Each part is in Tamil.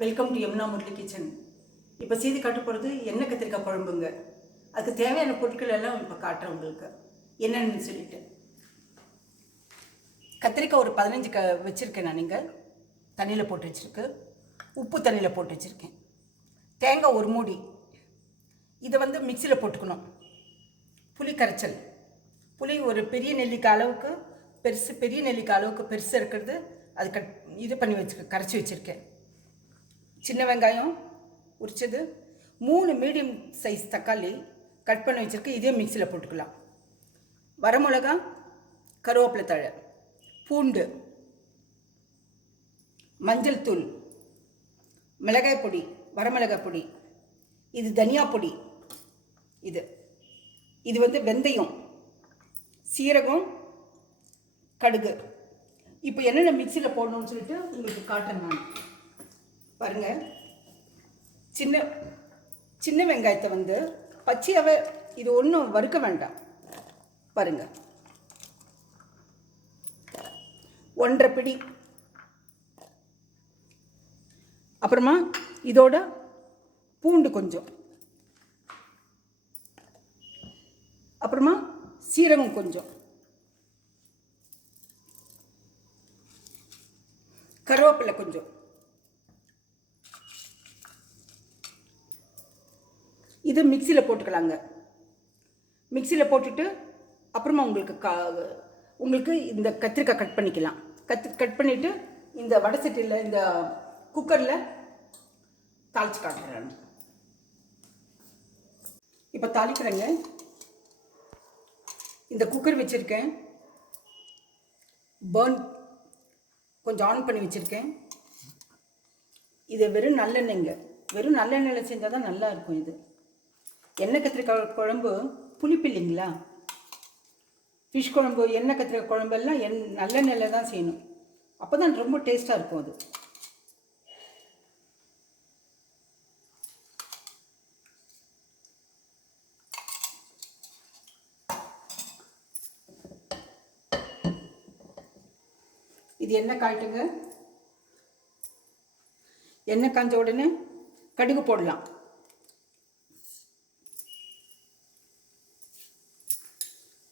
Welcome to Yamuna Murali kitchen. இப்போ செய்து காட்ட போகிறது எண்ணெய் கத்திரிக்காய் குழம்புங்க. அதுக்கு தேவையான பொருட்கள் எல்லாம் இப்போ காட்டுறேன் உங்களுக்கு என்னென்னு சொல்லிட்டு. கத்திரிக்காய் ஒரு 15 வச்சுருக்கேன் நான். நீங்கள் தண்ணியில் போட்டு வச்சுருக்கு, உப்பு தண்ணியில் போட்டு வச்சுருக்கேன். தேங்காய் ஒரு மூடி. இதை மிக்சியில் போட்டுக்கணும். புளி கரைச்சல், புளி ஒரு பெரிய நெல்லிக்காய் அளவுக்கு பெரிய நெல்லிக்காய் அளவுக்கு பெருசு இருக்கிறது. அது இது பண்ணி கரைச்சி வச்சுருக்கேன். சின்ன வெங்காயம் உரிச்சது, 3 மீடியம் சைஸ் தக்காளி கட் பண்ணி வச்சுருக்கு. இதே மிக்சியில் போட்டுக்கலாம். வரமிளகா, கருவேப்பிலை தழை, பூண்டு, மஞ்சள் தூள், மிளகாய் பொடி, வரமிளகாய் பொடி, இது தனியா பொடி, இது வெந்தயம், சீரகம், கடுகு. இப்போ என்னென்ன மிக்சியில் போடணும்னு சொல்லிட்டு உங்களுக்கு காட்டுறேன் நான். பாருங்கள், சின்ன வெங்காயத்தை பச்சையாகவே, இது ஒன்றும் வறுக்க வேண்டாம். பாருங்கள், 1.5 பிடி. அப்புறமா இதோட பூண்டு கொஞ்சம், அப்புறமா சீரகம் கொஞ்சம், கருவேப்பிலை கொஞ்சம். இது மிக்சியில் போட்டுக்கலாங்க. மிக்சியில் போட்டுட்டு அப்புறமா உங்களுக்கு இந்த கத்திரிக்காய் கட் பண்ணிக்கலாம். கட் பண்ணிவிட்டு இந்த வடை சட்டியில், இந்த குக்கரில் தாளித்து காட்டுறேன். இப்போ தாளிக்கிறேங்க. இந்த குக்கர் வச்சுருக்கேன், பர்ன் கொஞ்சம் ஆன் பண்ணி வச்சுருக்கேன். இது வெறும் நல்லெண்ணெய்ங்க. வெறும் நல்லெண்ணெயில் செஞ்சால் தான் நல்லா இருக்கும். இது எண்ணெய் கத்திரிக்காய் குழம்பு புளிப்பு இல்லைங்களா? ஃபிஷ் குழம்பு, எண்ணெய் கத்திரிக்காய் குழம்பெல்லாம் நல்லெண்ணெயில் தான் செய்யணும். அப்போ தான் ரொம்ப டேஸ்ட்டாக இருக்கும் அது. இது எண்ணெய் காய்ட்டுங்க. எண்ணெய் காய்ஞ்ச உடனே கடுகு போடலாம்.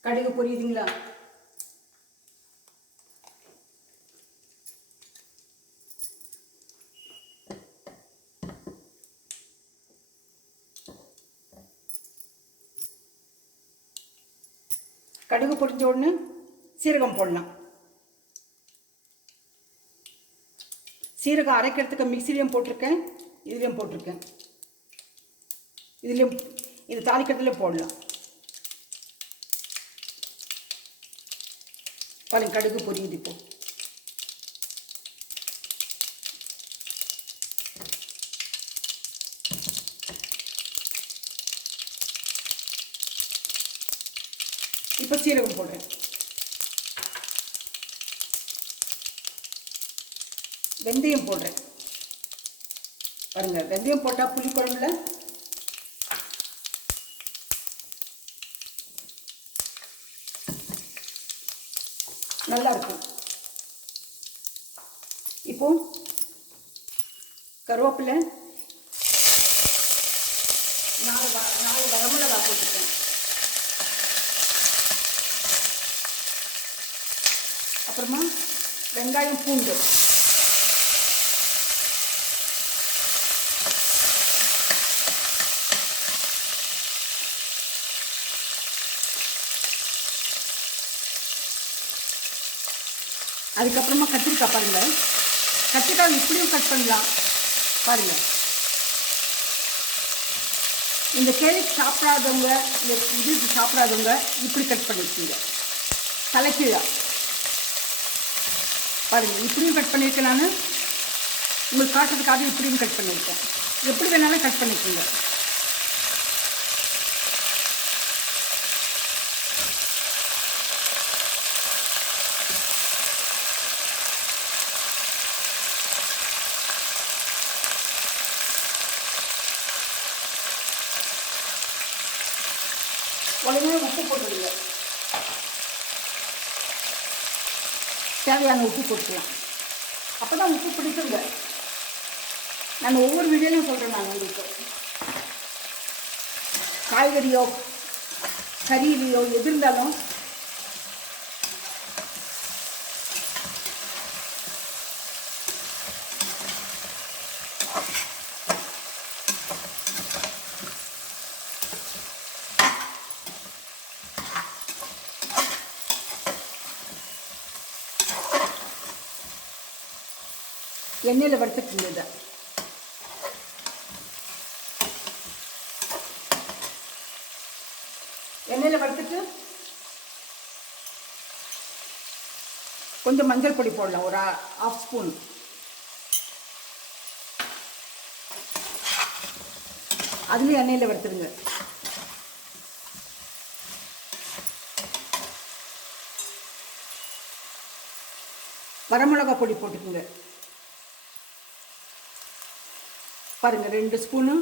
கடுகு பொரியுதுங்களா? கடுகு பொரிஞ்ச உடனே சீரகம் போடலாம். சீரகம் அரைக்கிறதுக்கு மிக்சிலையும் போட்டிருக்கேன், இதுலேயும் போட்டிருக்கேன். இதுலேயும் இது தாளிக்கிறதுல போடலாம். பாருங்க, கடுகு பொரியுது. இப்போ சீரகம் போடுறேன். வெந்தயம் போடுறேன். பாருங்க, வெந்தயம் போட்டால் புளி குழம்புல நல்லா இருக்கும். இப்போ கருவேப்பிலை, 4 வரமிளகா போட்டுருக்கேன். அப்புறமா வெங்காயம், பூண்டு, அதுக்கப்புறமா கத்திரிக்காய். பாருங்கள், கத்திரிக்காய் இப்படியும் கட் பண்ணலாம். பாருங்கள், இந்த கேரட் சாப்பிடாதவங்க, இந்த இது சாப்பிடாதவங்க இப்படி கட் பண்ணியிருக்கீங்க, தலைக்கீழா. பாருங்கள், இப்படியும் கட் பண்ணியிருக்கேன் நான். உங்களுக்கு காட்டுறதுக்காக இப்படியும் கட் பண்ணியிருக்கேன். எப்படி வேணாலும் கட் பண்ணிக்கோங்க. உடனே உப்பு போட்டுடுங்க. தேவையான உப்பு போட்டுக்கலாம். அப்போ தான் உப்பு பிடிக்குங்க. நான் ஒவ்வொரு வீடியோலையும் சொல்கிறேன். நான் உங்களுக்கு காய்கறியோ கறியிலையோ எது இருந்தாலும் எண்ணெயில் வறுத்துக்குங்க. இதை எண்ணெயில் வறுத்துட்டு கொஞ்சம் மஞ்சள் பொடி போடலாம், ஒரு 1/2 ஸ்பூன். அதுலேயும் எண்ணெயில் வறுத்துருங்க. வரமிளகா பொடி போட்டுக்குங்க. பாருங்கள், 2 ஸ்பூனு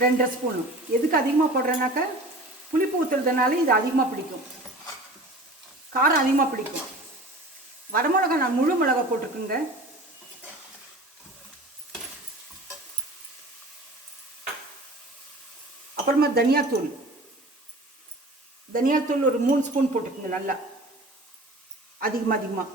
2.5 ஸ்பூனு. எதுக்கு அதிகமாக போடுறேன்னாக்கா புளிப்பு ஊற்றுறதுனால இது அதிகமாக பிடிக்கும், காரம் அதிகமாக பிடிக்கும். வரமிளகா நான் முழு மிளகா போட்டிருக்குங்க. அப்புறமா தனியாத்தூள் ஒரு 3 ஸ்பூன் போட்டுக்குங்க. நல்லா அதிகமாக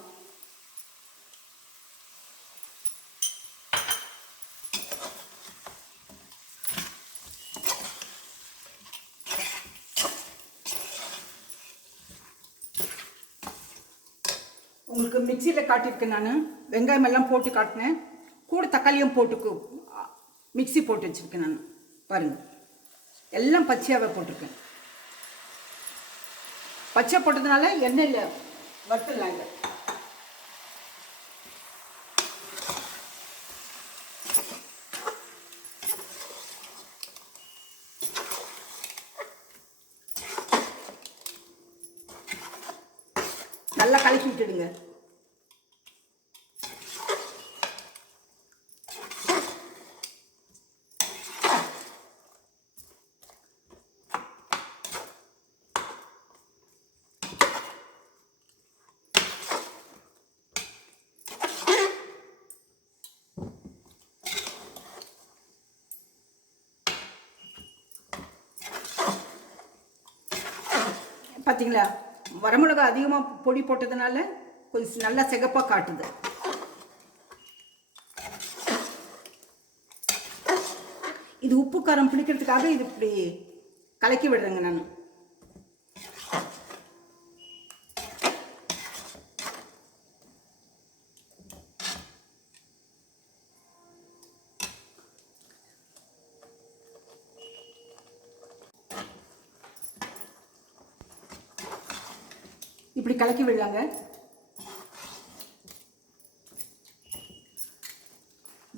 உங்களுக்கு மிக்சியில் காட்டியிருக்கேன். நான் வெங்காயம் எல்லாம் போட்டு காட்டினேன், கூட தக்காளியும் போட்டு மிக்சி போட்டு வச்சுருக்கேன். நான் பாருங்கள், எல்லாம் பச்சையாகவே போட்டிருக்கேன். பச்சை போட்டதுனால எண்ணெயில் வறுத்துடலாங்க. நல்லா கலக்கி விட்டுடுங்க. பார்த்தீங்களா, வரமிளகா அதிகமாக பொடி போட்டதுனால கொஞ்சம் நல்லா சிகப்பாக காட்டுது. இது உப்பு காரம் பிடிக்கிறதுக்காக இது இப்படி கலக்கி விடுறேங்க நான். இப்படி கலக்கி விடலாங்க.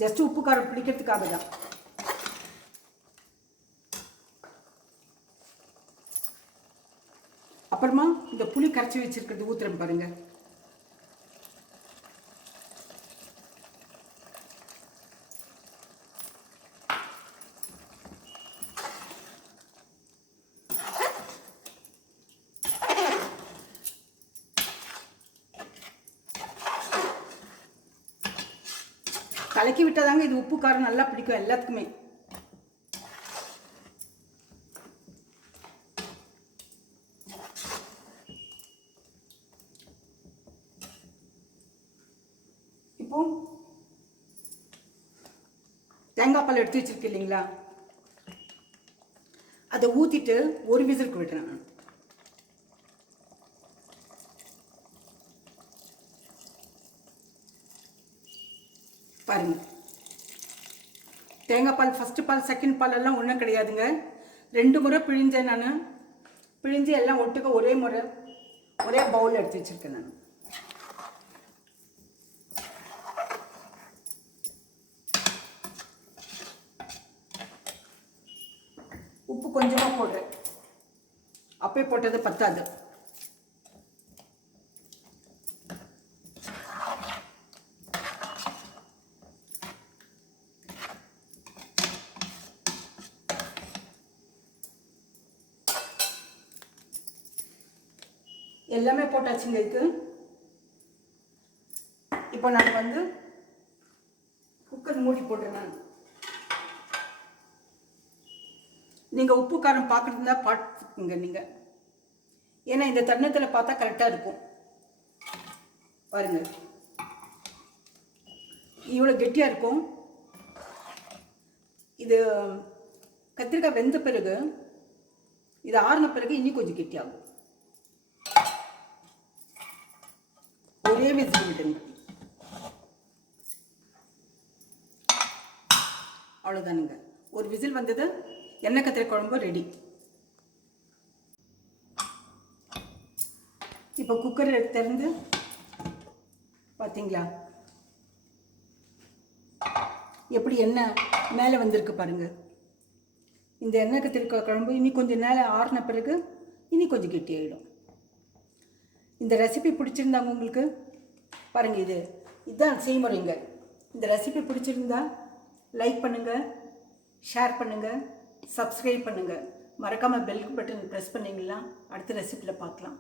ஜஸ்ட் உப்பு காரம் பிடிக்கிறதுக்காக தான். அப்புறமா இந்த புளி கரைச்சி வச்சிருக்கிறது ஊத்துறேன் பாருங்க. கலக்கி விட்டாதாங்க இது உப்பு காரம் நல்லா பிடிக்கும் எல்லாத்துக்குமே. இப்போ தேங்காய் பால் எடுத்து வச்சிருக்கேன் இல்லைங்களா, அதை ஊற்றிட்டு ஒரு விசிலுக்கு விடுறேன் நான். பாருங்க, தேங்காய் பால் ஃபஸ்ட்டு பால் செகண்ட் பால் எல்லாம் ஒன்றும் கிடையாதுங்க. 2 முறை பிழிஞ்சேன் நான். பிழிஞ்சு எல்லாம் ஒட்டுக்க ஒரே முறை ஒரே பவுல் எடுத்து வச்சுருக்கேன் நான். உப்பு கொஞ்சமாக போடுறேன், அப்பே போட்டது பத்தாது. எல்லாமே போட்டாச்சுங்க. இதுக்கு இப்போ நான் வந்து குக்கருக்கு மூடி போடுறேன் நான். நீங்கள் உப்பு காரம் பார்க்குறதுனா பார்த்துக்குங்க நீங்கள். ஏன்னா இந்த தருணத்தில் பார்த்தா கரெக்டாக இருக்கும். பாருங்கள், இவ்வளோ கெட்டியாக இருக்கும். இது கத்திரிக்காய் வெந்த பிறகு, இது ஆறின பிறகு இன்னும் கொஞ்சம் கெட்டியாகும். ஒரே விசில் விட்டுங்க. அவ்வளோதானுங்க. ஒரு விசில் வந்தது, எண்ணெய் கத்திரிக்காய் குழம்பு ரெடி. இப்போ குக்கர் திறந்து பார்த்தீங்களா எப்படி எண்ணெய் மேலே வந்திருக்கு பாருங்கள். இந்த எண்ணெய் கத்திரிக்காய் குழம்பு இனி கொஞ்சம் நேரம் ஆறின பிறகு இனி கொஞ்சம் கெட்டியாயிடும். இந்த ரெசிபி பிடிச்சிருந்தாங்க உங்களுக்கு பாருங்கள், இதுதான் செய்முறைங்க. இந்த ரெசிபி பிடிச்சிருந்தா லைக் பண்ணுங்கள், ஷேர் பண்ணுங்கள், சப்ஸ்கிரைப் பண்ணுங்கள். மறக்காமல் பெல் பட்டன் ப்ரெஸ் பண்ணிங்கன்னா அடுத்த ரெசிபியில் பார்க்கலாம்.